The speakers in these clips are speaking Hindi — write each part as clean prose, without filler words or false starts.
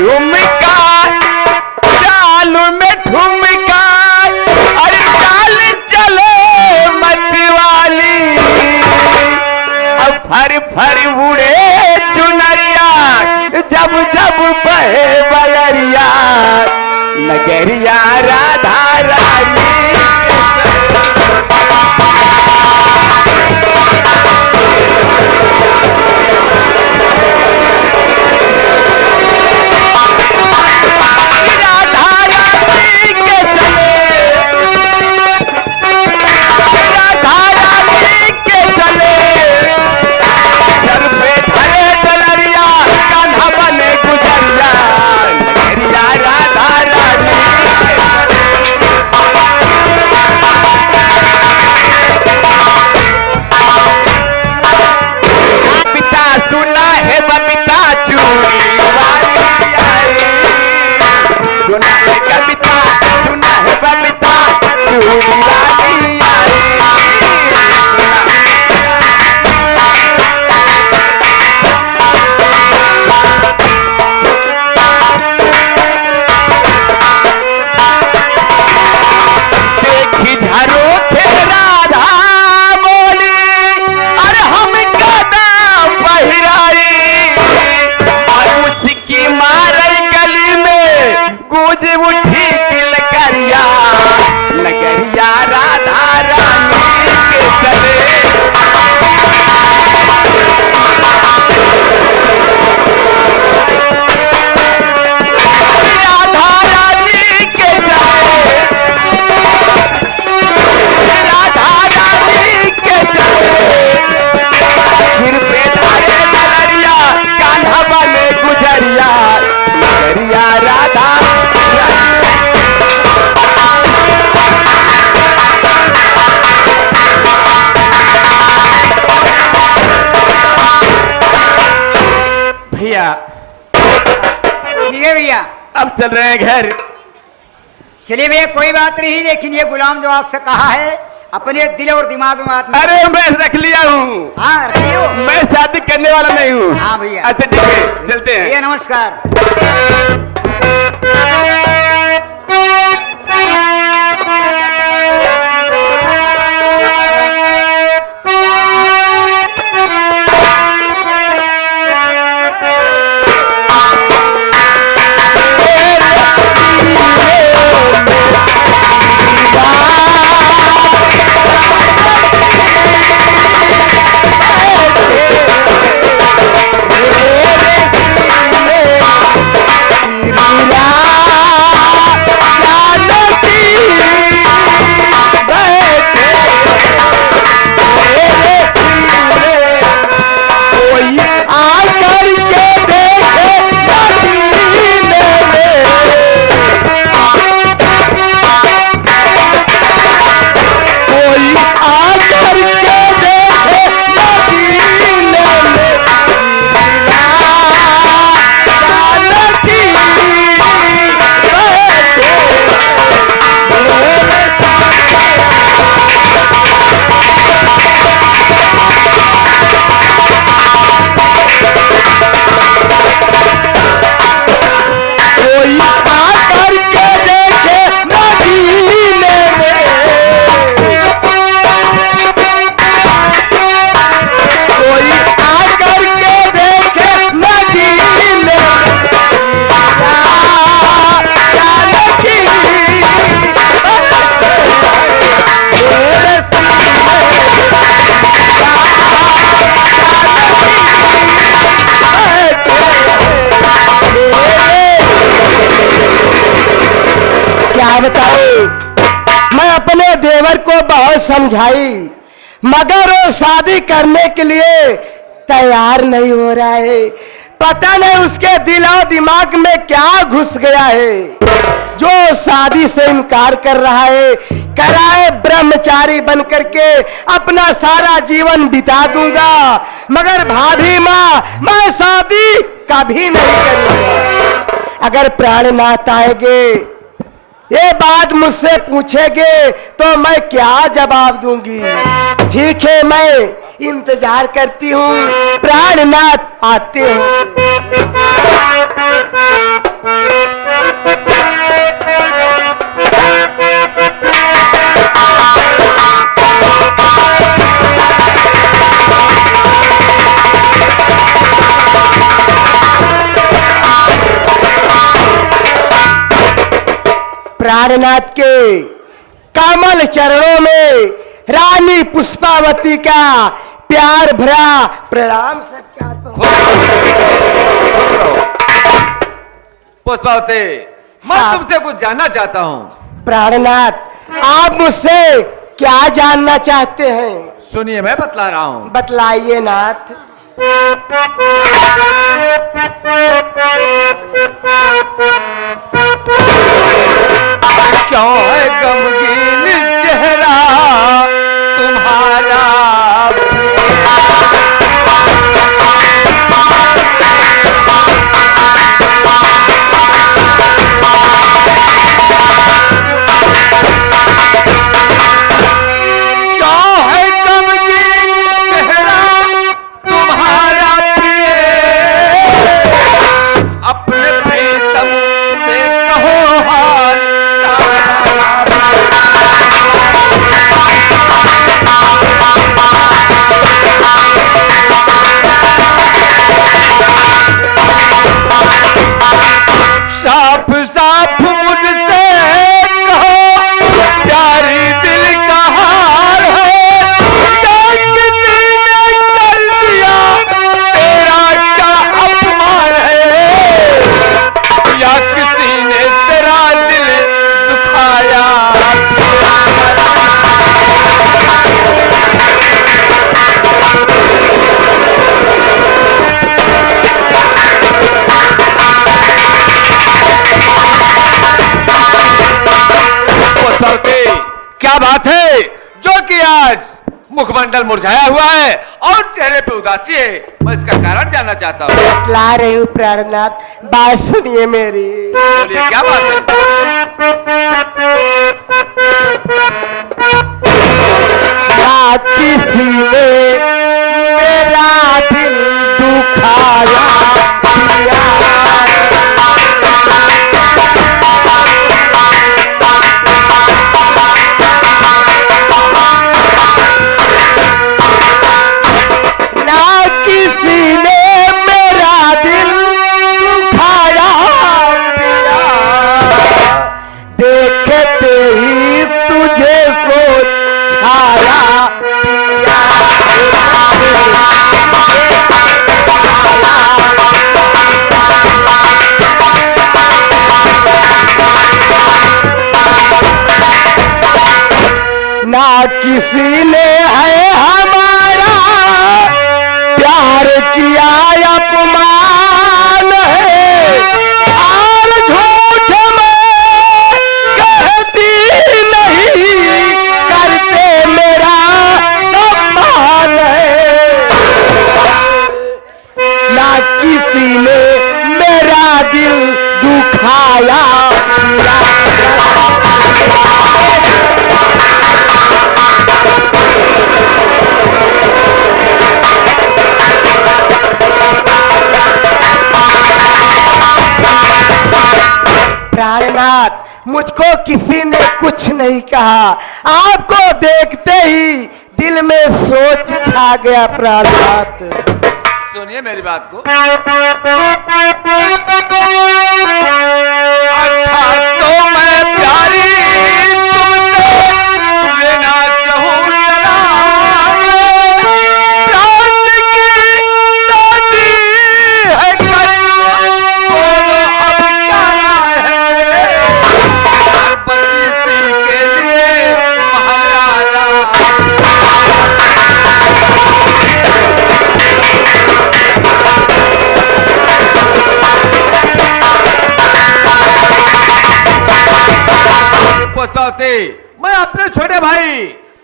झुमका चाल में ठुमका अरे चाल चले मतवाली अब फर फर उड़े चुनरिया जब जब बहे बयरिया नगरिया राधा रानी अब चल रहे हैं घर। चलिए भैया कोई बात नहीं, लेकिन ये गुलाम जो आपसे कहा है अपने दिल और दिमाग में बात नहीं। अरे मैं रख लिया हूँ। हाँ रख लियो। मैं शादी करने वाला नहीं हूँ। हाँ भैया। अच्छा ठीक है चलते हैं। भैया नमस्कार। बताओ मैं अपने देवर को बहुत समझाई मगर वो शादी करने के लिए तैयार नहीं हो रहा है। पता नहीं उसके दिल और दिमाग में क्या घुस गया है जो शादी से इनकार कर रहा है। कराए ब्रह्मचारी बनकर के अपना सारा जीवन बिता दूंगा मगर भाभी माँ मैं शादी कभी नहीं करूंगा। अगर प्राणनाथ आएंगे ये बात मुझसे पूछेंगे तो मैं क्या जवाब दूंगी। ठीक है मैं इंतजार करती हूँ प्राणनाथ आते हैं। प्राणनाथ के कमल चरणों में रानी पुष्पावती का प्यार भरा प्रणाम सत्कार। पुष्पावती, मैं हाँ। तुमसे कुछ जानना चाहता हूँ। प्राणनाथ, आप मुझसे क्या जानना चाहते हैं? सुनिए, मैं बतला रहा हूँ। बतलाइए नाथ। क्यों है गमगीन चेहरा तुम्हारा? क्यों है गमगीन चेहरा तुम्हारा प्रिय? अपने प्रीतम से कहो हाल। साफ साफ मुझसे कहो प्यारी दिल का हाल है। या किसी ने कर दिया तेरा क्या अपमान है? या किसी ने तेरा दिल दुखाया? क्या बात है जो कि आज मुखमंडल मुरझाया हुआ है और चेहरे पे उदासी है? मैं इसका कारण जानना चाहता हूँ। बतला रहे हूँ प्राणनाथ, बात सुनिए मेरी। बोलिए, क्या बात है? ना किसी ने मेरा दिल दुखाया पिया। ना किसी ने मेरा दिल दुखाया पिया। देखते ही तुझे सोच छाया पिया। ना किसी ने है हमारा प्यार किया अपमान है। और झूठ में कहती नहीं करते मेरा सम्मान है। ना किसी ने मेरा दिल दुखाया पिया। प्राणनाथ, मुझको किसी ने कुछ नहीं कहा। आपको देखते ही दिल में सोच छा गया प्राणनाथ। सुनिए मेरी बात को। अच्छा तो मैं प्यारी तुमसे लेना चाहूं सलाम। प्राण की शादी है कल, बोलो अब क्या है? पति सिंह के लिए महल पुष्पावती, मैं अपने छोटे भाई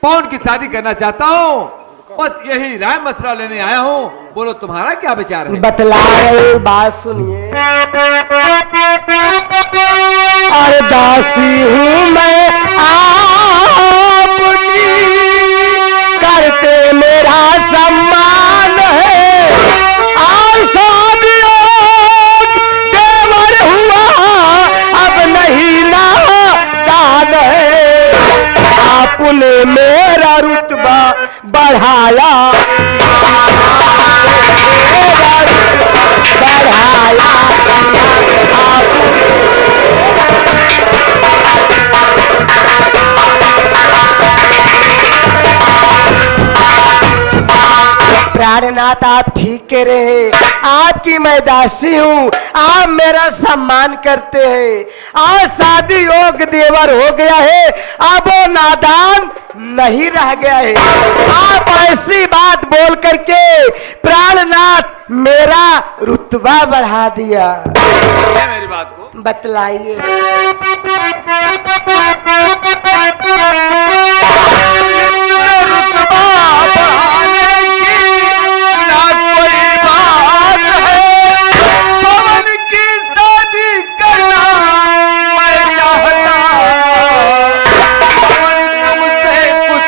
पवन की शादी करना चाहता हूँ। बस यही राय मशवरा लेने आया हूँ। बोलो तुम्हारा क्या विचार है? बतला रहे हो, बात सुनिए। और दासी हूँ मैं आपकी, करते मेरा सम्मान है। और सब लोग देवर हुआ अब नहीं नादान है। आपने मेरा रुतबा बढ़ाया, मेरा रुतबा बढ़ाया। कह रहे हैं आपकी मैं दासी हूँ, आप मेरा सम्मान करते हैं। आज शादी योग देवर हो गया है, अब वो नादान नहीं रह गया है। आप ऐसी बात बोल करके प्राणनाथ मेरा रुतबा बढ़ा दिया। है मेरी बात को बतलाइए। रुतबा बढ़ाने की ना कोई बात है, पवन की शादी करना मैं चाहता। पवन तुमसे कुछ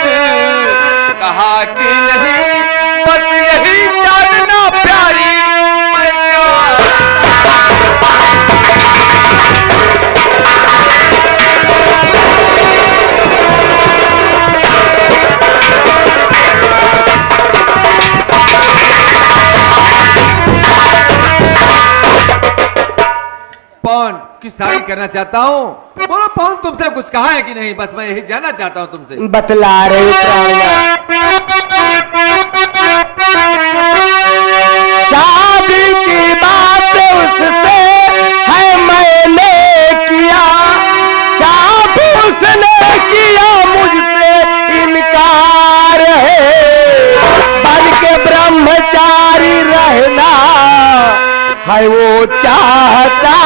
कहा कि नहीं, बस यही जानना प्यारी मैं पवन की शादी करना चाहता हूँ। बोलो पवन तुमसे कुछ कहा है कि नहीं, बस मैं यही जानना चाहता हूँ तुमसे। बतला रहे प्राणनाथ। शादी की बात उससे है मैंने किया, साफ उसने किया मुझसे इनकार है। बन के ब्रह्मचारी रहना है वो चाहता,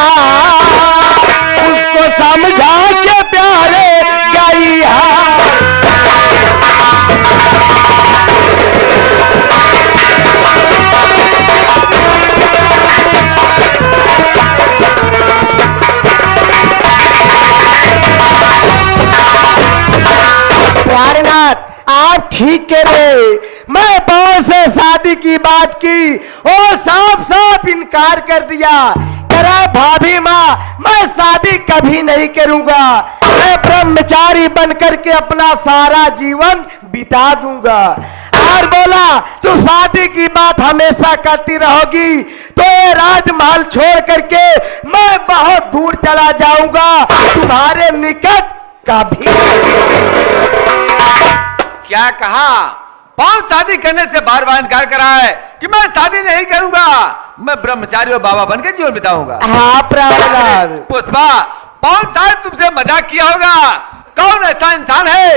उसको समझा के प्यारे गैया। प्राणनाथ आप ठीक कह रहे, मैं बहुत से शादी की बात की, वो साफ साफ इनकार कर दिया। करा भाभी माँ मैं शादी कभी नहीं करूंगा, मैं ब्रह्मचारी बन करके अपना सारा जीवन बिता दूंगा। और बोला तू शादी की बात हमेशा करती रहोगी तो ये राजमहल छोड़ करके मैं बहुत दूर चला जाऊंगा, तुम्हारे निकट कभी। क्या कहा? पवन शादी करने से बार बार इनकार कर रहा है कि मैं शादी नहीं करूंगा, मैं ब्रह्मचारी और बाबा बन के जीवन बिताऊंगा। हाँ प्राणनाथ। पुष्पा, पवन शायद तुमसे मजाक किया होगा। कौन ऐसा इंसान है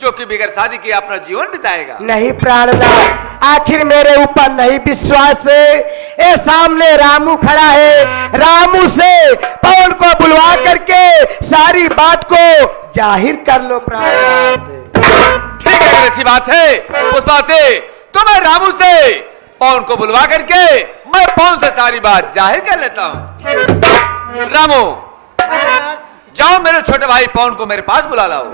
जो कि बिगर शादी के अपना जीवन बिताएगा? नहीं प्राणनाथ, आखिर मेरे ऊपर नहीं विश्वास है। ये सामने रामू खड़ा है, रामू से पवन को बुलवा करके सारी बात को जाहिर कर लो प्राणनाथ। ठीक है, अगर ऐसी बात है पुष्पा तो मैं रामू से पवन को बुलवा करके मैं पवन से सारी बात जाहिर कर लेता हूँ। रामू जाओ, मेरे छोटे भाई पवन को मेरे पास बुला लाओ।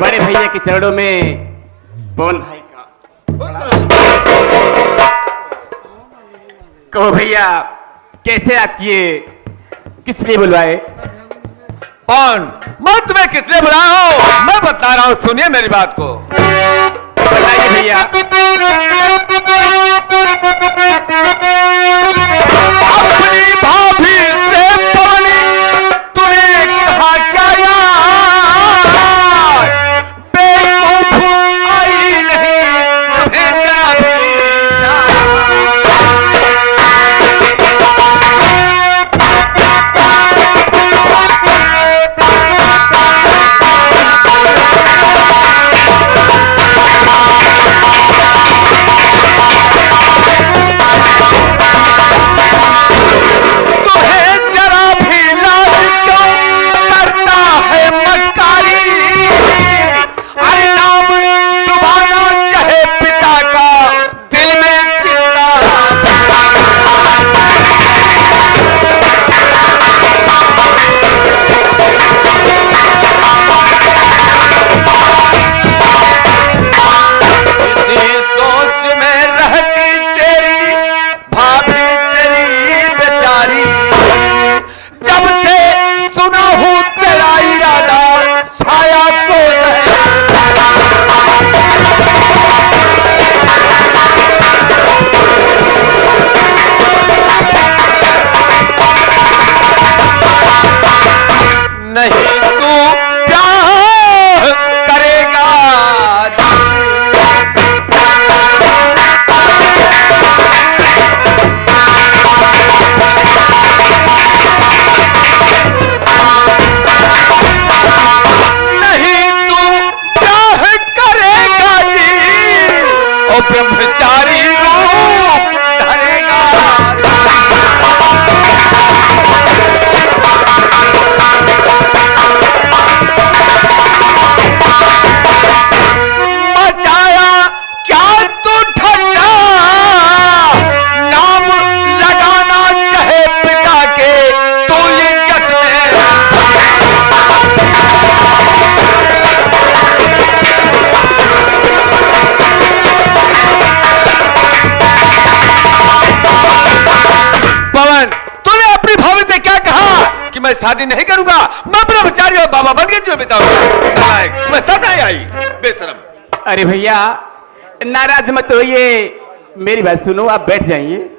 बड़े भैया के चरणों में पवन भाई का कहो भैया कैसे याद किए, किस लिए बुलवाए? पवन, मैं तुम्हें किस लिए बुलाया हूँ मैं बता रहा हूँ, सुनिए मेरी बात को। बताइए भैया। अपनी भाभी से पवनी तूने कहा क्या यार, बेवकूफ आई नहीं तुम्हें कभी तुम्हें मैं शादी नहीं करूंगा। मैं ब्रह्मचारी और बाबा बन के जो बिताऊंगा। नालायक, मैं सब नहीं आई बेशरम। अरे भैया नाराज मत होइए, मेरी बात सुनो, आप बैठ जाइए।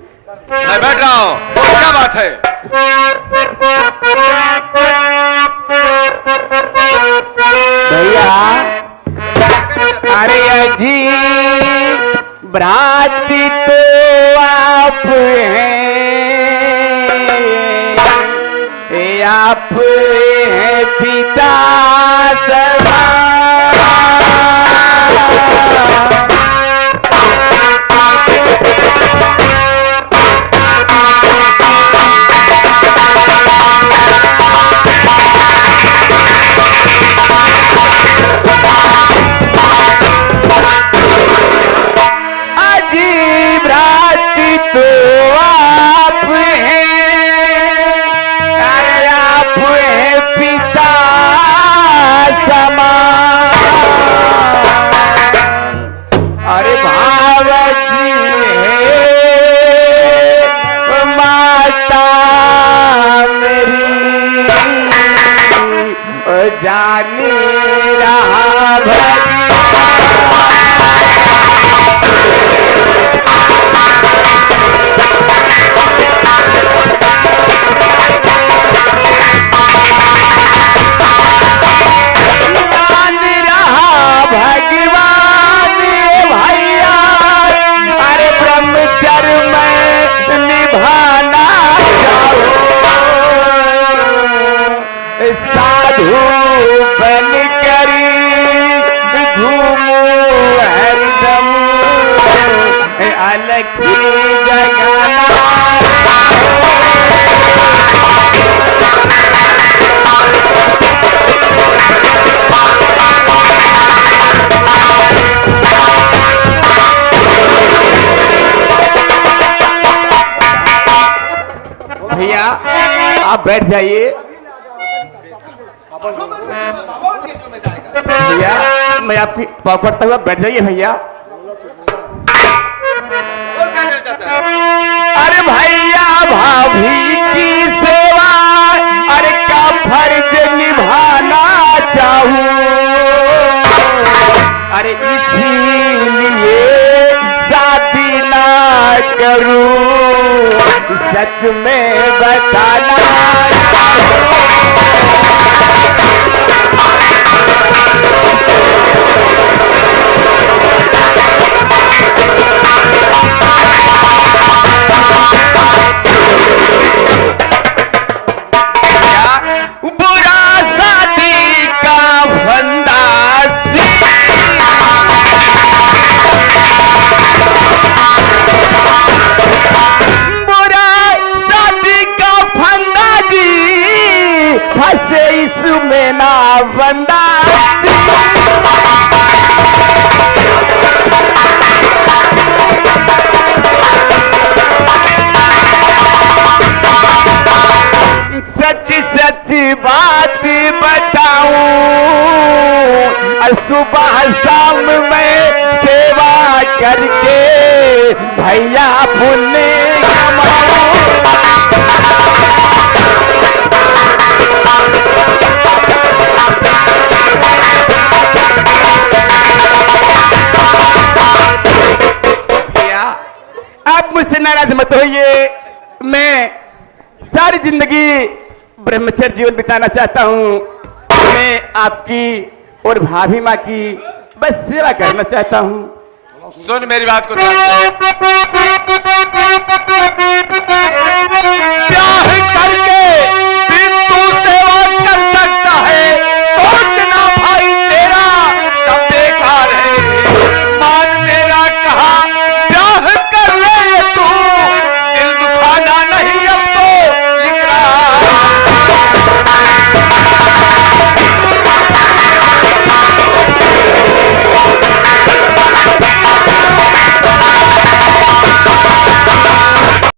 मैं बैठ रहा हूँ, क्या बात है? भैया अरे अजी भ्राती तो आप हैं, आप हैं पिता समान। जाने रहा भगवान भैया, अरे ब्रह्मचर्य में निभाना चाहो, साधु बन करी घूमो हरदम, अलग जगाना। भैया आप बैठ जाइए। भैया मैं आपकी पाँव पड़ता हुआ बैठ जाइए भैया। अरे भैया भाभी की सेवा अरे का फर्ज निभाना चाहूं, अरे इसीलिए शादी ना करूं, सच में बताना फंसे इसमें ना बंदा। सच सच बात बताऊं, सुबह शाम में सेवा करके भैया पुण्य कमाऊं। आप मुझसे नाराज मत होइए, मैं सारी जिंदगी ब्रह्मचर्य जीवन बिताना चाहता हूँ। मैं आपकी और भाभी माँ की बस सेवा करना चाहता हूँ। सुन मेरी बात को, ब्याह करके